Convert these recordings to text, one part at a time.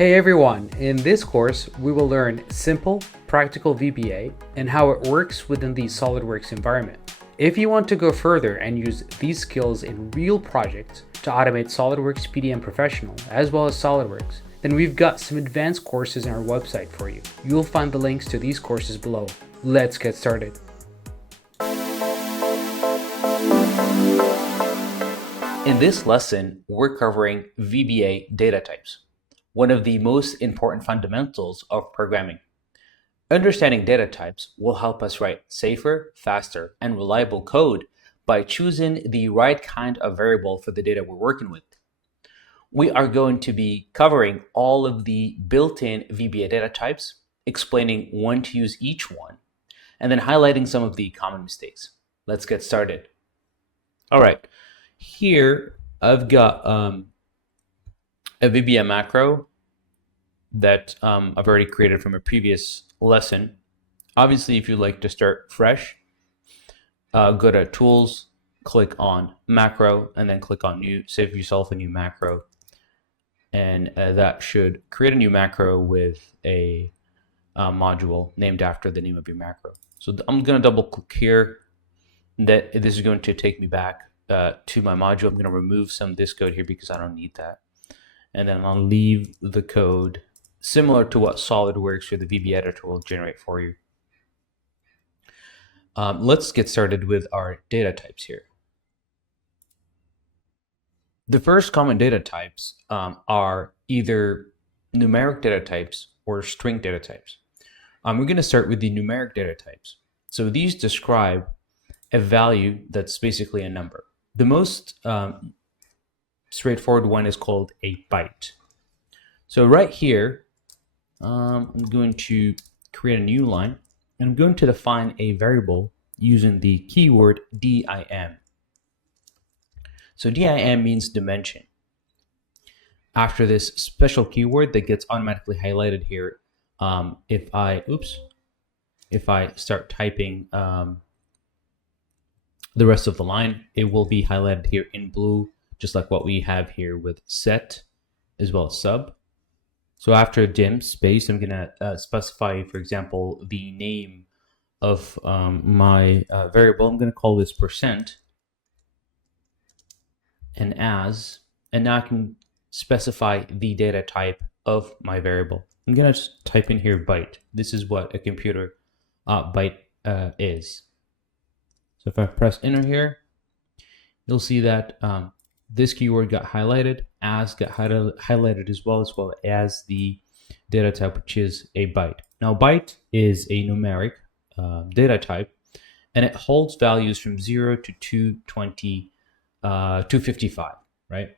Hey everyone, in this course we will learn simple, practical VBA and how it works within the SOLIDWORKS environment. If you want to go further and use these skills in real projects to automate SOLIDWORKS PDM Professional as well as SOLIDWORKS, then we've got some advanced courses on our website for you. You'll find the links to these courses below. Let's get started. In this lesson, we're covering VBA data types, one of the most important fundamentals of programming. Understanding data types will help us write safer, faster, and reliable code by choosing the right kind of variable for the data we're working with. We are going to be covering all of the built-in VBA data types, explaining when to use each one, and then highlighting some of the common mistakes. Let's get started. All right, here I've got a VBA macro that I've already created from a previous lesson. Obviously, if you'd like to start fresh, go to Tools, click on Macro, and then click on New. Save yourself a new macro, and that should create a new macro with a module named after the name of your macro. So I'm going to double click here. This is going to take me back to my module. I'm going to remove some of this code here because I don't need that. And then I'll leave the code similar to what SOLIDWORKS or the VBA editor will generate for you. Let's get started with our data types here. The first common data types are either numeric data types or string data types. We're going to start with the numeric data types. So these describe a value that's basically a number. The most straightforward one is called a byte. So right here, I'm going to create a new line, and I'm going to define a variable using the keyword dim. So dim means dimension. After this special keyword that gets automatically highlighted here, if I start typing the rest of the line, it will be highlighted here in blue, just like what we have here with set as well as sub. So after dim space, I'm going to specify, for example, the name of my variable. I'm going to call this %, and now I can specify the data type of my variable. I'm going to just type in here byte. This is what a computer byte is. So if I press enter here, you'll see that this keyword got highlighted, as got highlighted as well as the data type, which is a byte. Now, byte is a numeric data type, and it holds values from 0 to 255, right?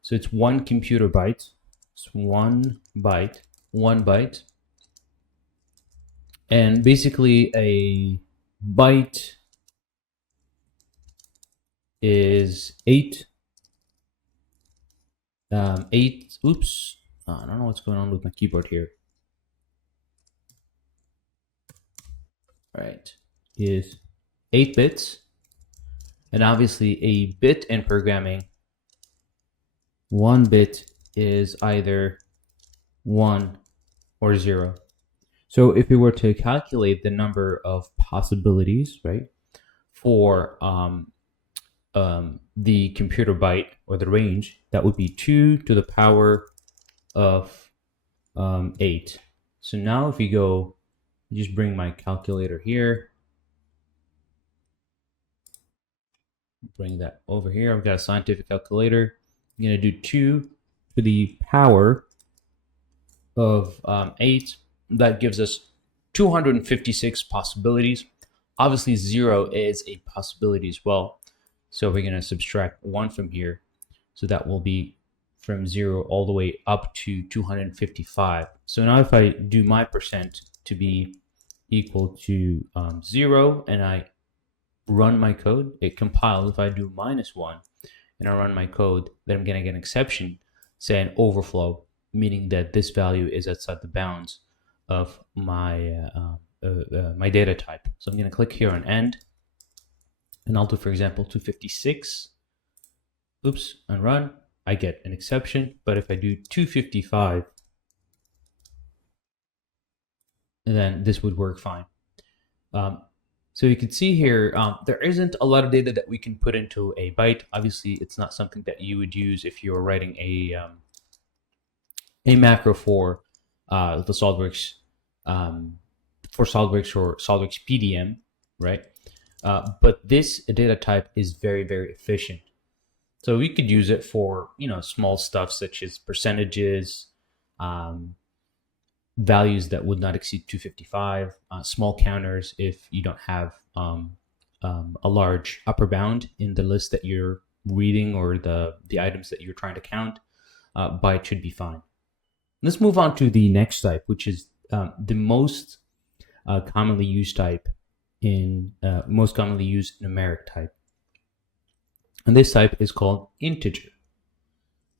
So it's one computer byte. It's one byte. And basically a byte is 8. Oops, I don't know what's going on with my keyboard here. Right, is 8 bits, and obviously a bit in programming, 1 bit is either 1 or 0. So if we were to calculate the number of possibilities, right, for the computer byte or the range, that would be 2 to the power of 8. So now if we go, just bring my calculator here, bring that over here. I've got a scientific calculator. I'm going to do 2 to the power of 8. That gives us 256 possibilities. Obviously 0 is a possibility as well. So we're going to subtract 1 from here. So that will be from 0 all the way up to 255. So now if I do my % to be equal to 0 and I run my code, it compiles. If I do -1 and I run my code, then I'm going to get an exception saying overflow, meaning that this value is outside the bounds of my my data type. So I'm going to click here on end, and I'll do, for example, 256. Oops, and run. I get an exception. But if I do 255, then this would work fine. So you can see here, there isn't a lot of data that we can put into a byte. Obviously, it's not something that you would use if you're writing a macro for the SOLIDWORKS or SOLIDWORKS PDM, right? But this data type is very, very efficient. So we could use it for, small stuff such as percentages, values that would not exceed 255, small counters if you don't have a large upper bound in the list that you're reading or the items that you're trying to count. Byte should be fine. Let's move on to the next type, which is the most commonly used type most commonly used numeric type. And this type is called integer.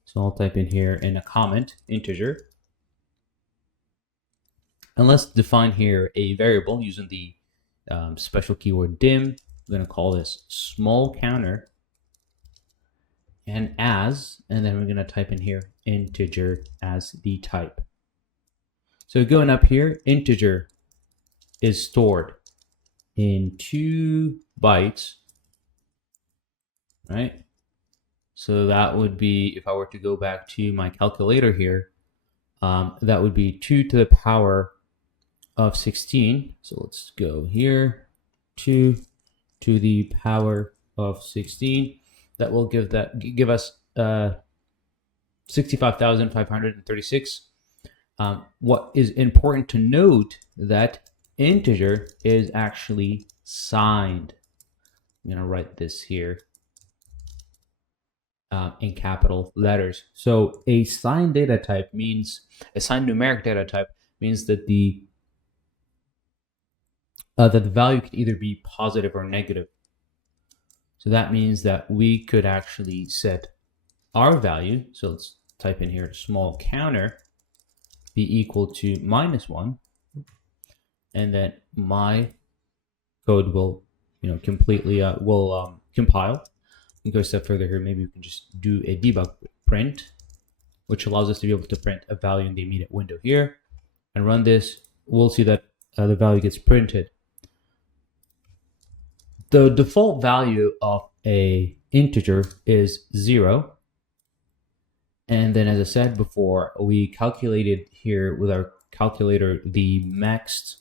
So I'll type in here in a comment, integer. And let's define here a variable using the special keyword dim. We're going to call this small counter and then we're going to type in here integer as the type. So going up here, integer is stored in 2 bytes, right? So that would be, if I were to go back to my calculator here, that would be 2 to the power of 16. So let's go here, 2 to the power of 16. That will give us 65,536. What is important to note that integer is actually signed. I'm going to write this here in capital letters. So a signed data type means, a signed numeric data type means that the value can either be positive or negative. So that means that we could actually set our value. So let's type in here small counter be equal to -1, and then my code will completely compile. We go a step further here. Maybe we can just do a debug print, which allows us to be able to print a value in the immediate window here and run this. We'll see that the value gets printed. The default value of a integer is 0. And then, as I said before, we calculated here with our calculator the max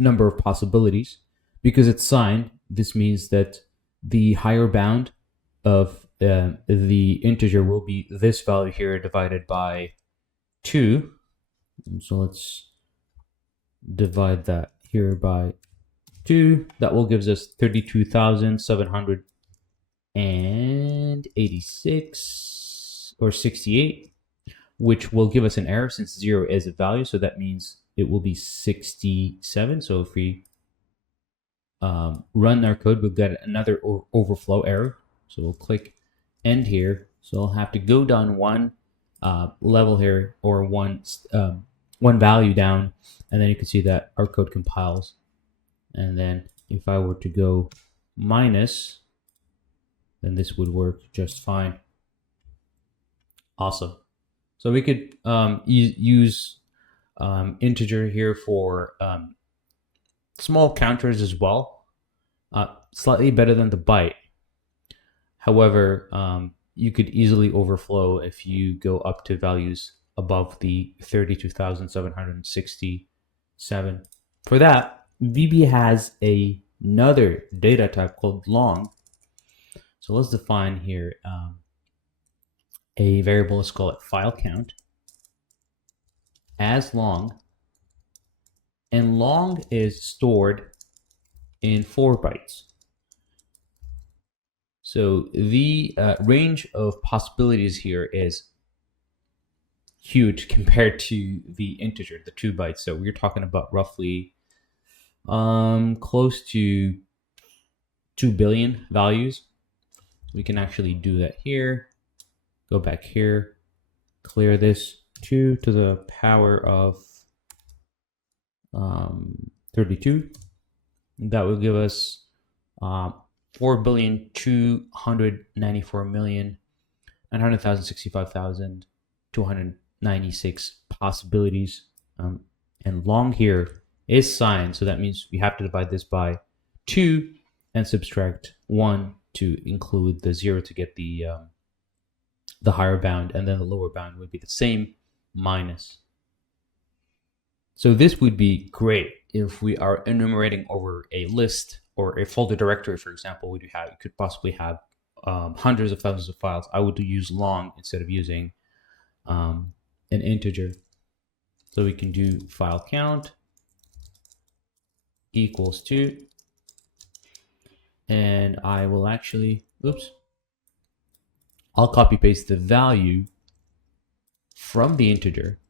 number of possibilities. Because it's signed, this means that the higher bound of the integer will be this value here divided by 2. And so let's divide that here by 2. That will give us 32,786 or 68, which will give us an error since 0 is a value. So that means it will be 67. So if we run our code, we'll get another overflow error. So we'll click end here. So I'll have to go down one level here, or one value down, and then you can see that our code compiles. And then if I were to go minus, then this would work just fine. Awesome. So we could use integer here for small counters as well. Slightly better than the byte. However, you could easily overflow if you go up to values above the 32,767. For that, VBA has another data type called long. So let's define here a variable. Let's call it file count as long. And long is stored in 4 bytes. So the range of possibilities here is huge compared to the integer, the 2 bytes. So we're talking about roughly close to 2 billion values. We can actually do that here. Go back here, clear this 2 to the power of 32. That will give us 4,294,900,065,000 296 possibilities. And long here is signed, so that means we have to divide this by 2 and subtract 1 to include the 0 to get the higher bound, and then the lower bound would be the same, minus. So this would be great if we are enumerating over a list or a folder directory, for example. You could possibly have hundreds of thousands of files. I would use long instead of using an integer. So we can do file count equals 2, and I will actually, I'll copy paste the value from the integer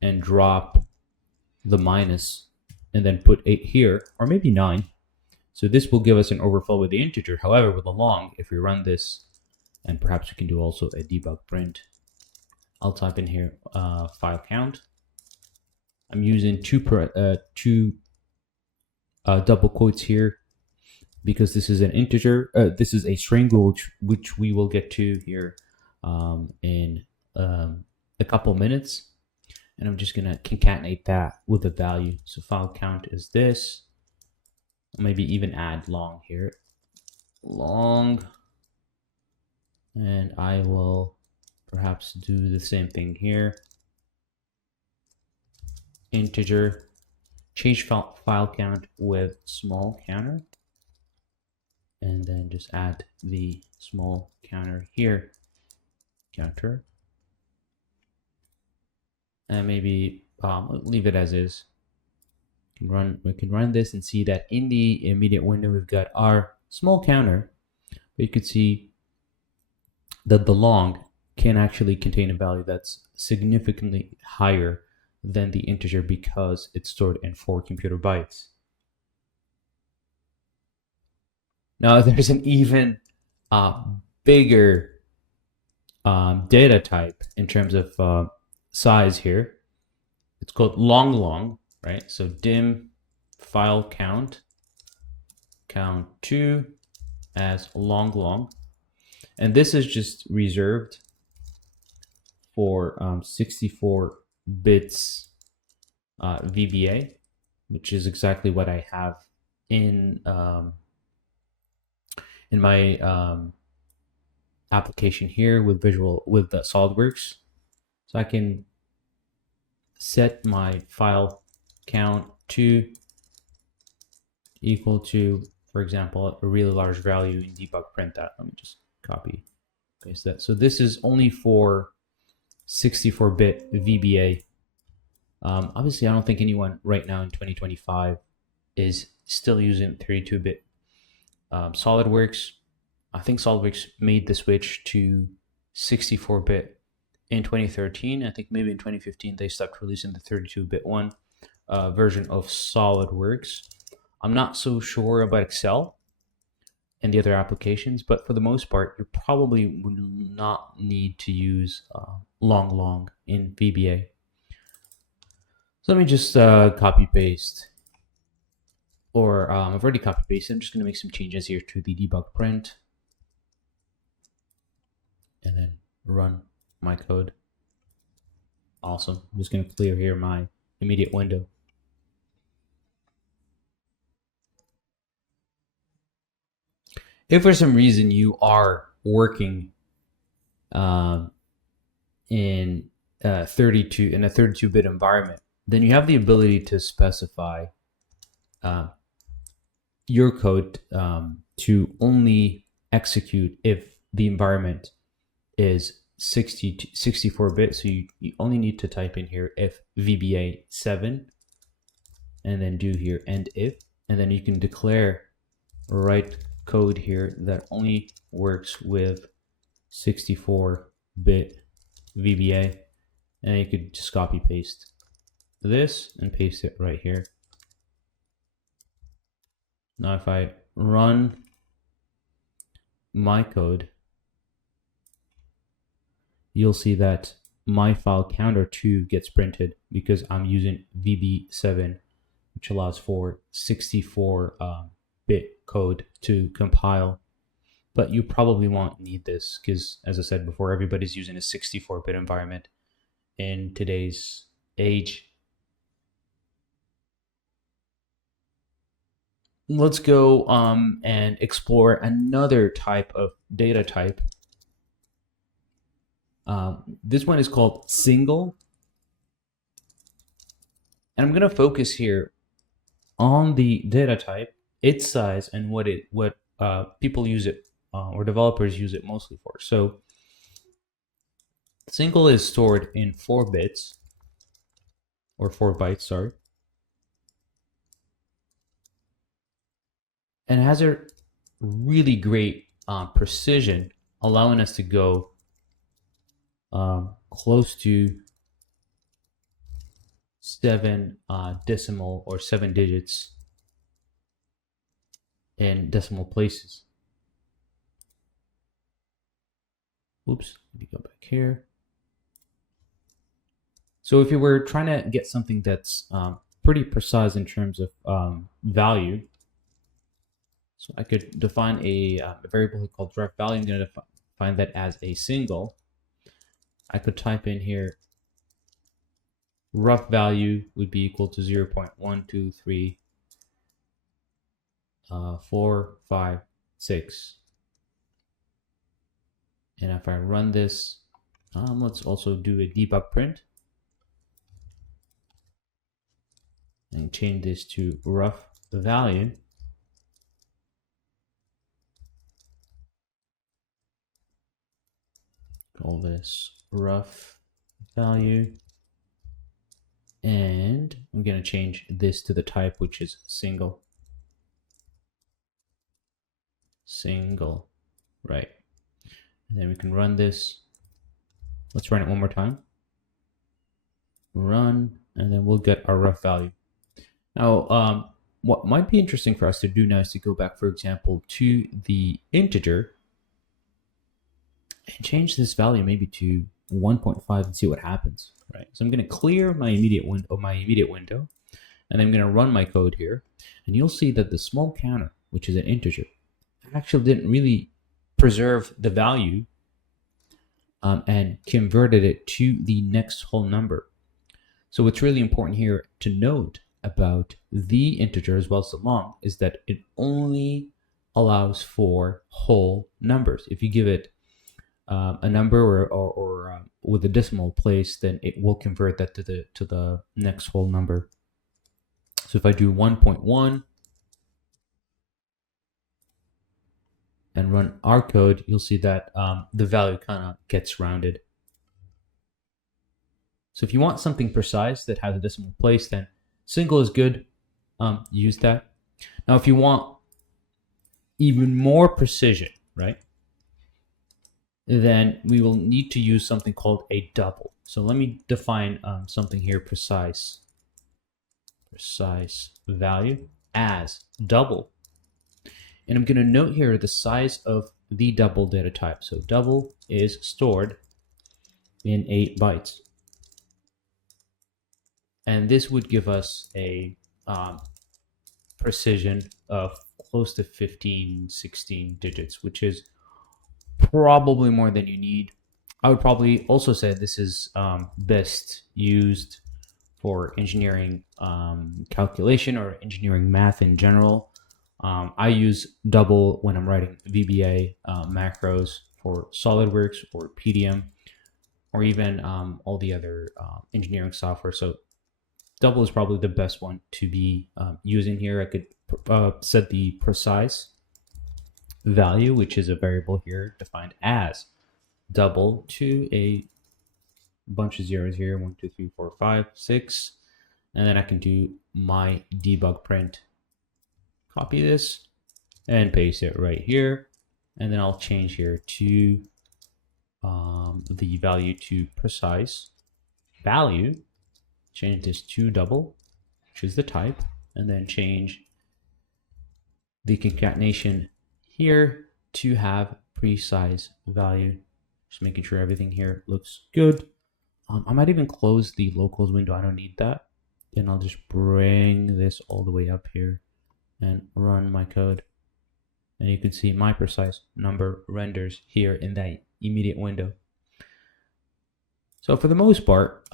and drop the minus and then put 8 here, or maybe 9. So this will give us an overflow with the integer. However, with the long, if we run this, and perhaps we can do also a debug print, I'll type in here file count. I'm using two double quotes here because this is an integer. This is a string, which we will get to here in a couple minutes. And I'm just gonna concatenate that with a value. So file count is this. Maybe even add long here. Long. And I will perhaps do the same thing here. Integer. Change file count with small counter. And then just add the small counter here. Counter. And maybe leave it as is. We can run this and see that in the immediate window we've got our small counter, but you could see that the long can actually contain a value that's significantly higher than the integer because it's stored in 4 computer bytes. Now there's an even bigger data type in terms of size here. It's called long long, right? So dim file count 2 as long long, and this is just reserved for 64 bits VBA, which is exactly what I have in my application here with SolidWorks. So I can set my file count to equal to, for example, a really large value in debug print that. Let me just copy paste that. So this is only for 64-bit VBA. Obviously, I don't think anyone right now in 2025 is still using 32-bit SolidWorks. I think SolidWorks made the switch to 64-bit in 2013. I think maybe in 2015 they stopped releasing the 32-bit one version of SolidWorks. I'm not so sure about Excel and the other applications, but for the most part, you probably would not need to use long long in VBA. So let me just copy paste, or I've already copy pasted. I'm just going to make some changes here to the debug print and then run my code. Awesome. I'm just going to clear here my immediate window. If for some reason you are working in a 32-bit environment, then you have the ability to specify your code to only execute if the environment is 64-bit. So you only need to type in here if VBA 7 and then do here end if, and then you can declare write code here that only works with 64-bit VBA, and you could just copy paste this and paste it right here. Now if I run my code, you'll see that my file counter 2 gets printed because I'm using VB7, which allows for 64-bit code to compile. But you probably won't need this because, as I said before, everybody's using a 64-bit environment. in today's age. Let's go and explore another type of data type. This one is called single. And I'm going to focus here on the data type, its size, and what people use it or developers use it mostly for. So single is stored in 4 bits or 4 bytes, sorry. And it has a really great precision, allowing us to go close to 7 decimal or 7 digits in decimal places. Oops, let me go back here. So if you were trying to get something that's pretty precise in terms of value, so I could define a variable called rough value. I'm going to define that as a single. I could type in here rough value would be equal to 0.123 4, 5, 6. And if I run this, let's also do a debug print and change this to rough value. Call this rough value. And I'm going to change this to the type, which is single. Single, right. And then we can run this. Let's run it one more time. Run, and then we'll get our rough value. Now, what might be interesting for us to do now is to go back, for example, to the integer and change this value maybe to 1.5 and see what happens, right? So I'm going to clear my immediate window, and I'm going to run my code here, and you'll see that the small counter, which is an integer, actually didn't really preserve the value and converted it to the next whole number. So what's really important here to note about the integer as well as the long is that it only allows for whole numbers. If you give it a number or with a decimal place, then it will convert that to the next whole number. So if I do 1.1 and run our code, you'll see that the value kind of gets rounded. So if you want something precise that has a decimal place, then single is good. Use that. Now, if you want even more precision, right, then we will need to use something called a double. So let me define something here, precise value as double. And I'm going to note here the size of the double data type. So double is stored in 8 bytes. And this would give us a precision of close to 15, 16 digits, which is probably more than you need. I would probably also say this is best used for engineering calculation or engineering math in general. I use double when I'm writing VBA macros for SOLIDWORKS or PDM, or even all the other engineering software. So double is probably the best one to be using here. I could set the precise value, which is a variable here defined as double, to a bunch of zeros here, 1, 2, 3, 4, 5, 6, and then I can do my debug print. Copy this and paste it right here, and then I'll change here to the value to precise value. Change this to double, which is the type, and then change the concatenation here to have precise value. Just making sure everything here looks good. I might even close the locals window. I don't need that. Then I'll just bring this all the way up here and run my code. And you can see my precise number renders here in that immediate window. So for the most part,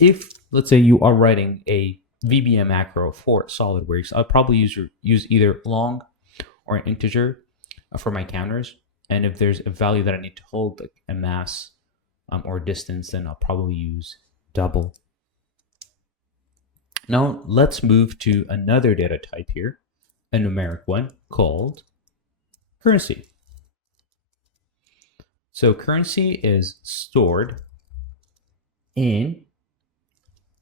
if let's say you are writing a VBA macro for SolidWorks, I'll probably use either long or an integer for my counters. And if there's a value that I need to hold, like a mass or distance, then I'll probably use double. Now let's move to another data type here, a numeric one called currency. So currency is stored in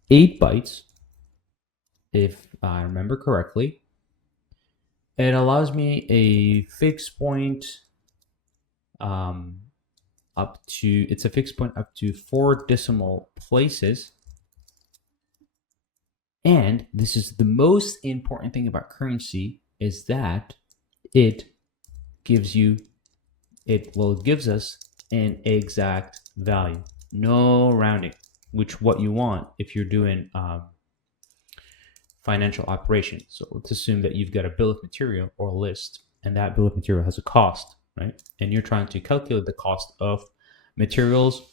8 bytes, if I remember correctly. It allows me a fixed point it's a fixed point up to 4 decimal places. And this is the most important thing about currency, is that it gives us an exact value, no rounding, which what you want if you're doing financial operations. So let's assume that you've got a bill of material or a list, and that bill of material has a cost, right? And you're trying to calculate the cost of materials.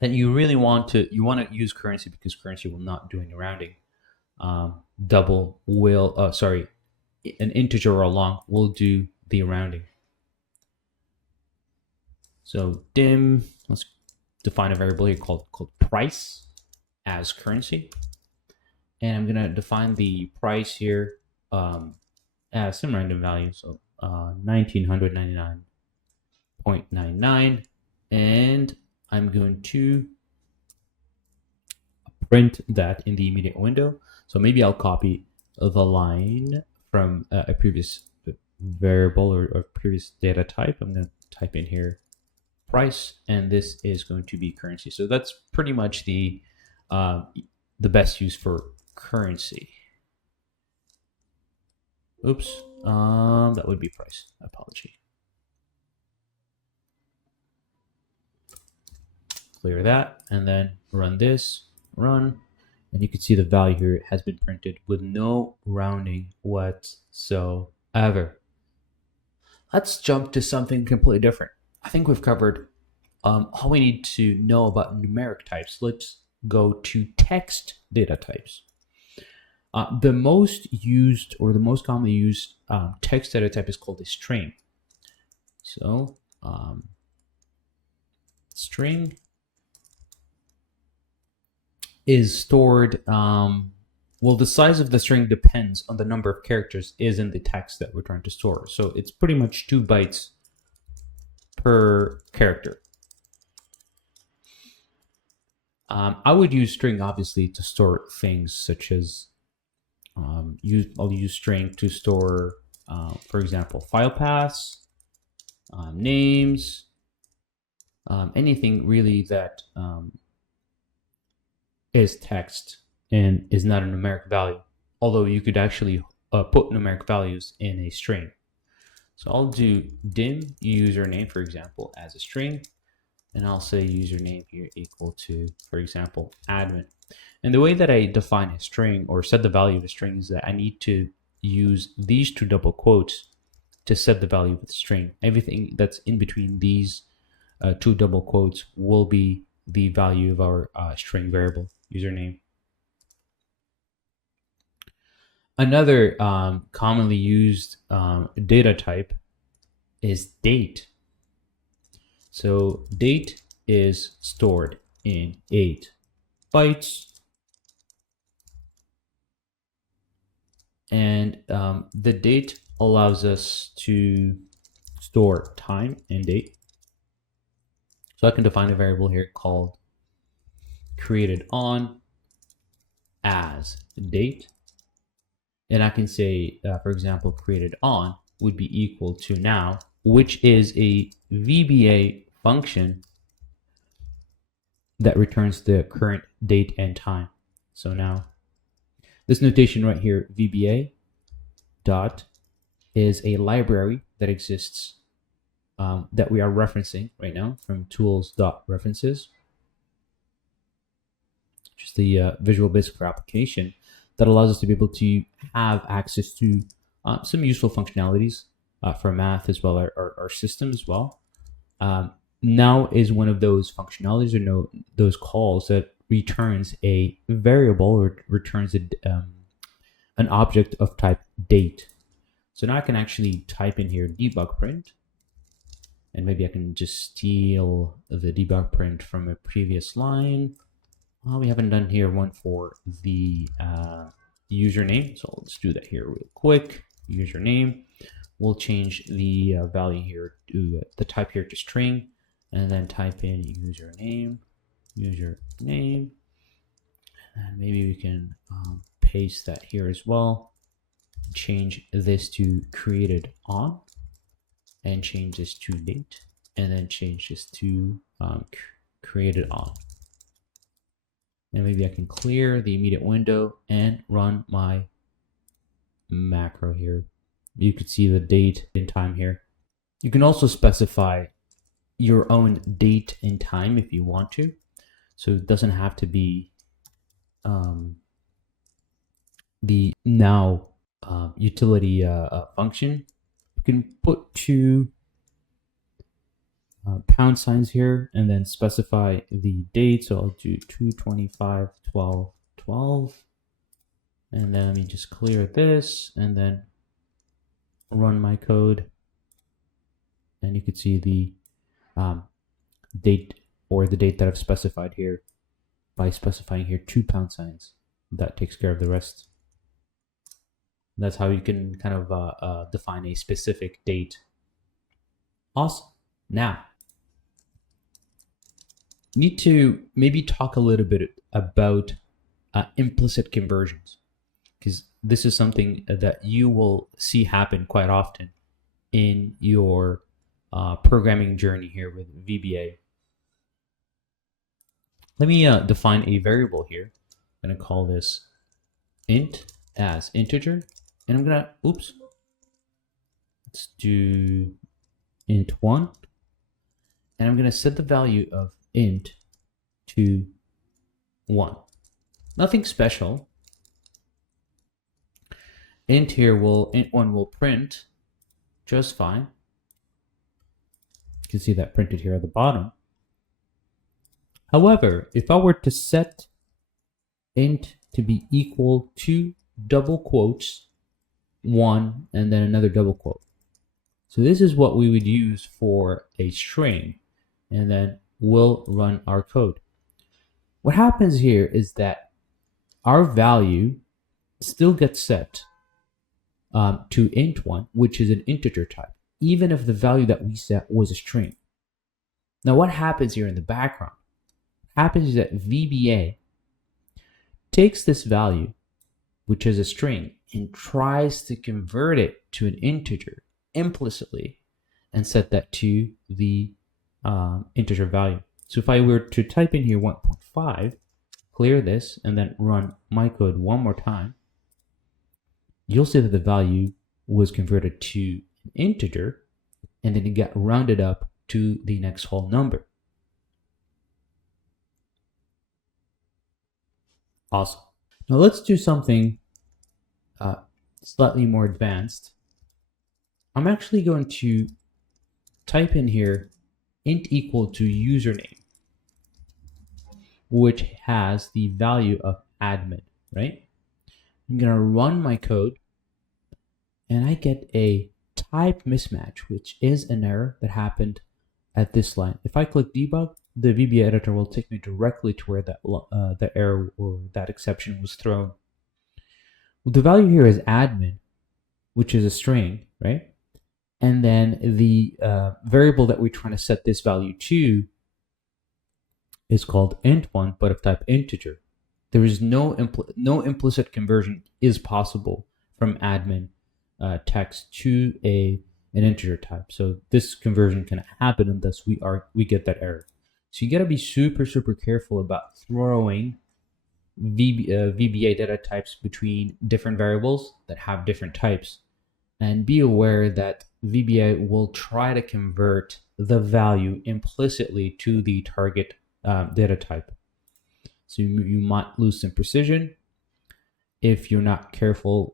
Then you really want to use currency, because currency will not do any rounding. An integer or a long will do the rounding. So dim, let's define a variable here called price as currency. And I'm gonna define the price here as some random value. So 1999.99, and I'm going to print that in the immediate window. So maybe I'll copy the line from a previous variable or previous data type. I'm going to type in here price, and this is going to be currency. So that's pretty much the best use for currency. Oops, that would be price. Apology. Clear that, and then run this. Run, and you can see the value here has been printed with no rounding whatsoever. Let's jump to something completely different. I think we've covered all we need to know about numeric types. Let's go to text data types. The most used, or the most commonly used text data type is called a string. So string is stored, well, the size of the string depends on the number of characters is in the text that we're trying to store. So it's pretty much 2 bytes per character. I would use string, obviously, to store things such as, I'll use string to store, for example, file paths, names, anything really that is text and is not a numeric value, although you could actually put numeric values in a string. So I'll do dim username, for example, as a string, and I'll say username here equal to, for example, admin. And the way that I define a string or set the value of a string is that I need to use these 2 double quotes to set the value of the string. Everything that's in between these 2 double quotes will be the value of our string variable username. Another commonly used data type is date. So date is stored in 8 bytes. And the date allows us to store time and date. So I can define a variable here called created on as date. And I can say, for example, created on would be equal to now, which is a VBA function that returns the current date and time. So now, this notation right here, VBA dot, is a library that exists that we are referencing right now from tools.references, which is the Visual Basic for application that allows us to be able to have access to some useful functionalities for math as well, our system as well. now is one of those functionalities or those calls that returns a variable or returns an object of type date. So now I can actually type in here debug print, and maybe I can just steal the debug print from a previous line. Well, we haven't done here one for the username, so let's do that here real quick. Username. We'll change the value here to the type here to string, and then type in username, and maybe we can paste that here as well. Change this to created on, and change this to date, and then change this to created on. And maybe I can clear the immediate window and run my macro here. You could see the date and time here. You can also specify your own date and time if you want to. So it doesn't have to be the now utility function. You can put two pound signs here and then specify the date. So I'll do 2/25/12/12. And then let me just clear this and then run my code. And you can see the date or the date that I've specified here by specifying here 2 pound signs. That takes care of the rest. That's how you can kind of define a specific date. Awesome. Now, need to maybe talk a little bit about implicit conversions, because this is something that you will see happen quite often in your programming journey here with VBA. Let me define a variable here. I'm going to call this int as integer, and I'm going to, let's do int1, and I'm going to set the value of int to 1. Nothing special. int1 will print just fine. You can see that printed here at the bottom. However, if I were to set int to be equal to double quotes 1 and then another double quote. So this is what we would use for a string, and then we'll run our code. What happens here is that our value still gets set to int1, which is an integer type, even if the value that we set was a string. Now what happens here in the background? What happens is that VBA takes this value, which is a string, and tries to convert it to an integer implicitly and set that to the integer value. So if I were to type in here 1.5, clear this, and then run my code one more time, you'll see that the value was converted to an integer, and then it got rounded up to the next whole number. Awesome. Now let's do something slightly more advanced. I'm actually going to type in here int equal to username, which has the value of admin, right? I'm going to run my code, and I get a type mismatch, which is an error that happened at this line. If I click debug, the VBA editor will take me directly to where that error or that exception was thrown. The value here is admin, which is a string, right? And then the variable that we're trying to set this value to is called int1, but of type integer. There is no implicit conversion is possible from admin text to an integer type. So this conversion can happen, and thus we get that error. So you got to be super careful about throwing VBA data types between different variables that have different types, and be aware that VBA will try to convert the value implicitly to the target data type. So you might lose some precision if you're not careful.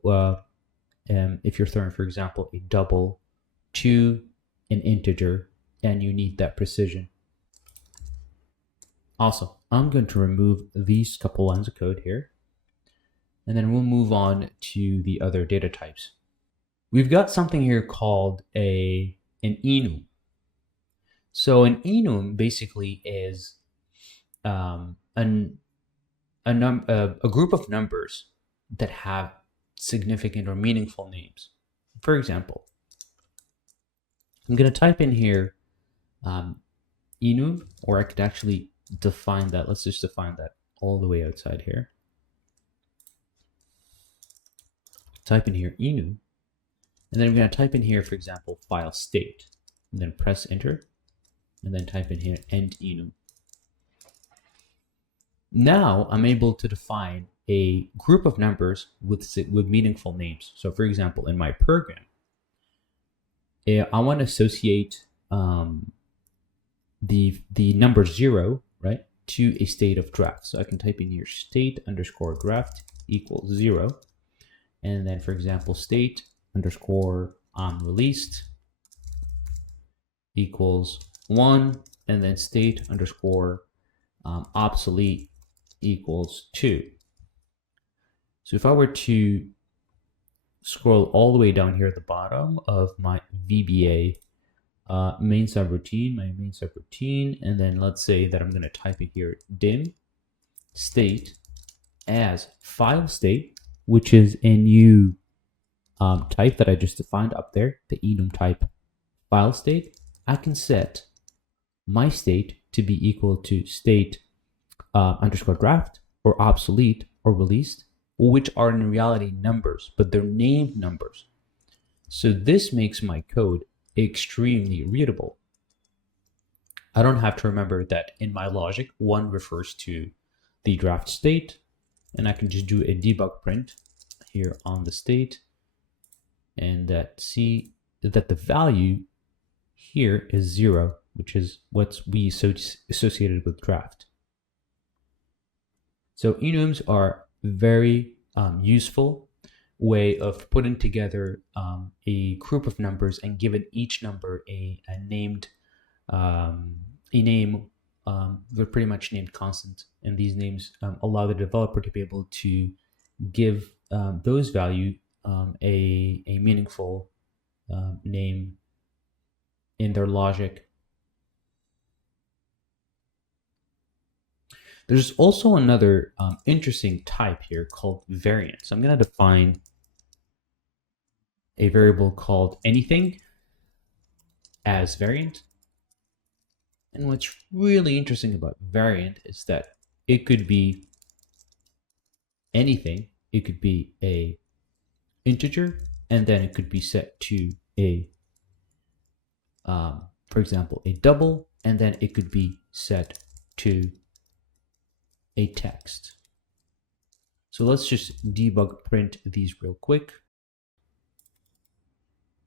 If you're throwing, for example, a double to an integer and you need that precision. Awesome. I'm going to remove these couple lines of code here, and then we'll move on to the other data types. We've got something here called an enum. So an enum basically is a group of numbers that have significant or meaningful names. For example, I'm going to type in here enum, or I could actually define that. Let's just define that all the way outside here. Type in here enum, and then I'm going to type in here, for example, file state, and then press enter, and then type in here end enum. Now I'm able to define a group of numbers with meaningful names. So for example, in my program, I want to associate the number 0, right, to a state of draft. So I can type in here state underscore draft equals 0. And then, for example, state underscore released equals 1. And then state underscore obsolete equals 2. So if I were to scroll all the way down here at the bottom of my VBA main subroutine, and then let's say that I'm going to type in here dim state as file state, which is a new type that I just defined up there, the enum type file state. I can set my state to be equal to state underscore draft or obsolete or released, which are in reality numbers, but they're named numbers. So this makes my code extremely readable. I don't have to remember that in my logic, 1 refers to the draft state, and I can just do a debug print here on the state, and see that the value here is 0, which is what we associated with draft. So enums are very useful way of putting together a group of numbers and giving each number a name. They're pretty much named constant, and these names allow the developer to be able to give those value a meaningful name in their logic. There's also another interesting type here called variant. So I'm going to define a variable called anything as variant. And what's really interesting about variant is that it could be anything. It could be a integer, and then it could be set to a, for example, a double, and then it could be set to a text. So let's just debug print these real quick,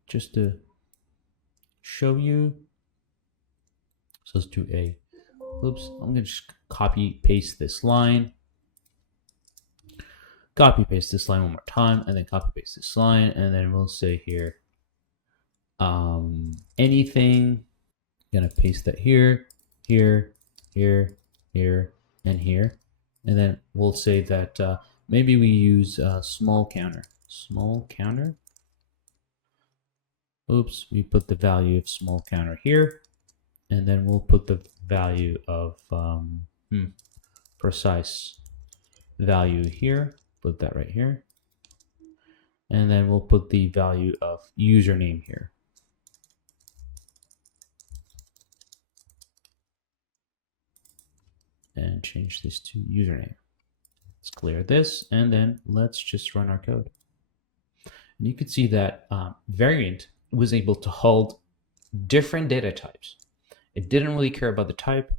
just to show you. So let's do I'm gonna just copy paste this line, copy paste this line one more time, and then copy paste this line, and then we'll say here anything. I'm gonna paste that here, here, and here, and then we'll say that maybe we use small counter. Oops, we put the value of small counter here, and then we'll put the value of precise value here. Put that right here, and then we'll put the value of username here. And change this to username. Let's clear this, and then let's just run our code. And you can see that variant was able to hold different data types. It didn't really care about the type.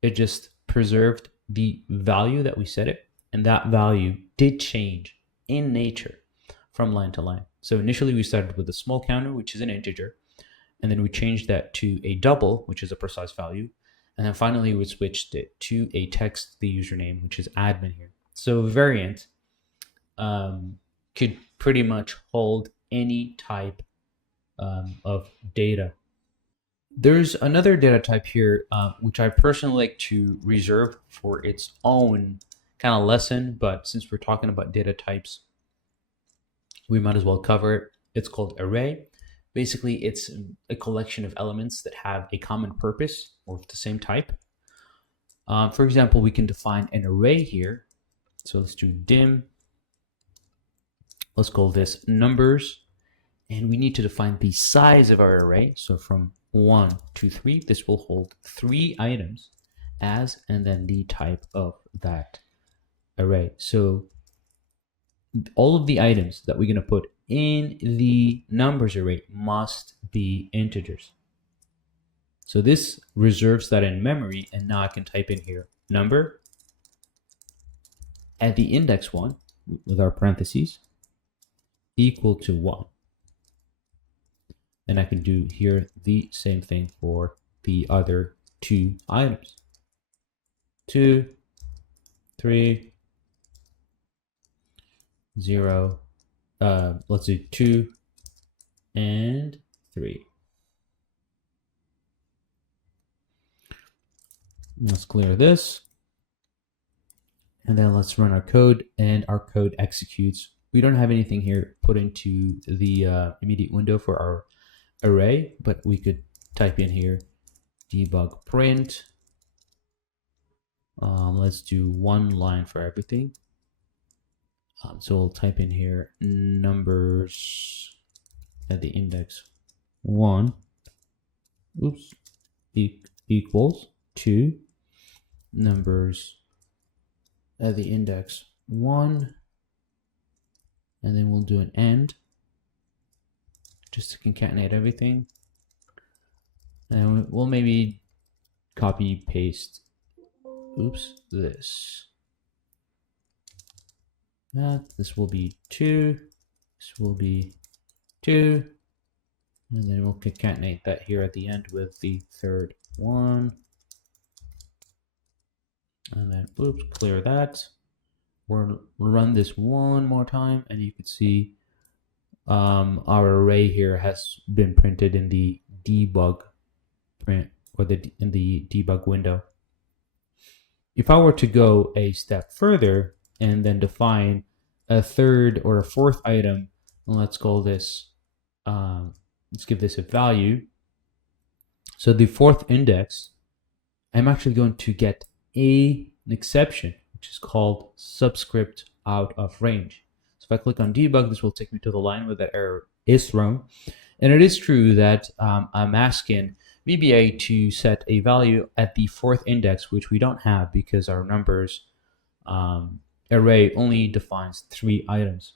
It just preserved the value that we set it, and that value did change in nature from line to line. So initially we started with a small counter, which is an integer, and then we changed that to a double, which is a precise value. And then finally, we switched it to a text, the username, which is admin here. So variant could pretty much hold any type of data. There's another data type here, which I personally like to reserve for its own kind of lesson, but since we're talking about data types, we might as well cover it. It's called array. Basically, it's a collection of elements that have a common purpose or the same type. For example, we can define an array here. So let's do dim. Let's call this numbers. And we need to define the size of our array. So from 1 to 3, this will hold 3 items as, and then the type of that array. So all of the items that we're going to put in the numbers array must be integers. So this reserves that in memory, and now I can type in here number at the index 1 with our parentheses equal to 1. And I can do here the same thing for the other 2 items. 2, 3, 0, let's do 2 and 3. Let's clear this. And then let's run our code, and our code executes. We don't have anything here put into the immediate window for our array, but we could type in here debug print. Let's do 1 line for everything. So we'll type in here numbers at the index 1, oops, equals 2 numbers at the index 1, and then we'll do an AND just to concatenate everything. And we'll maybe copy paste, oops, this. This will be 2, this will be 2, and then we'll concatenate that here at the end with the third one. And then, oops, clear that. We'll run this one more time, and you can see our array here has been printed in the debug print, or in the debug window. If I were to go a step further and then define a third or a fourth item, let's call this, let's give this a value. So the fourth index, I'm actually going to get an exception, which is called subscript out of range. So if I click on debug, this will take me to the line where that error is thrown. And it is true that I'm asking VBA to set a value at the fourth index, which we don't have because our numbers array only defines 3 items.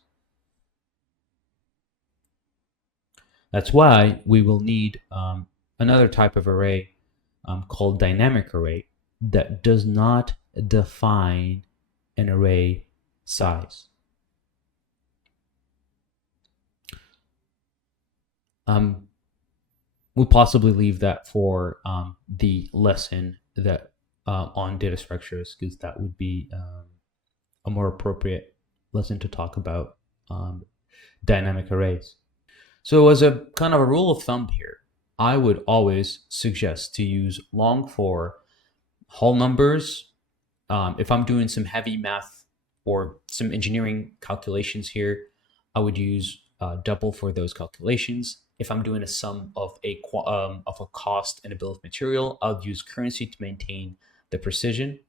That's why we will need another type of array called dynamic array that does not define an array size. We'll possibly leave that for the lesson that on data structures, because that would be a more appropriate lesson to talk about dynamic arrays. So as a kind of a rule of thumb here, I would always suggest to use long for whole numbers. If I'm doing some heavy math or some engineering calculations here, I would use double for those calculations. If I'm doing a sum of a cost and a bill of material, I'll use currency to maintain the precision.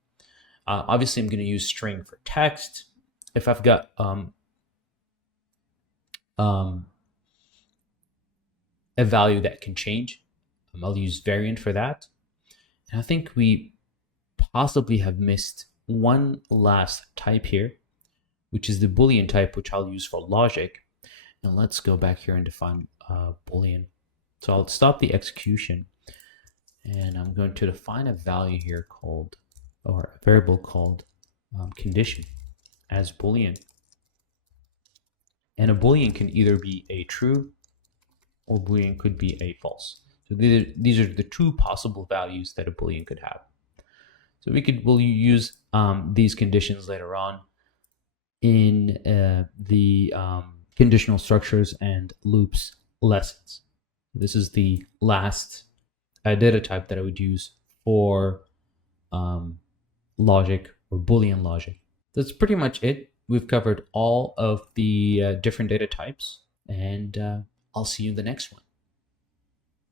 Obviously, I'm going to use string for text. If I've got a value that can change, I'll use variant for that. And I think we possibly have missed one last type here, which is the Boolean type, which I'll use for logic. And let's go back here and define Boolean. So I'll stop the execution, and I'm going to define a value here called, or a variable called condition as Boolean. And a Boolean can either be a true or Boolean could be a false. So these are the 2 possible values that a Boolean could have. So we'll use these conditions later on in the conditional structures and loops lessons. This is the last data type that I would use for logic or Boolean logic. That's pretty much it. We've covered all of the different data types, and I'll see you in the next one.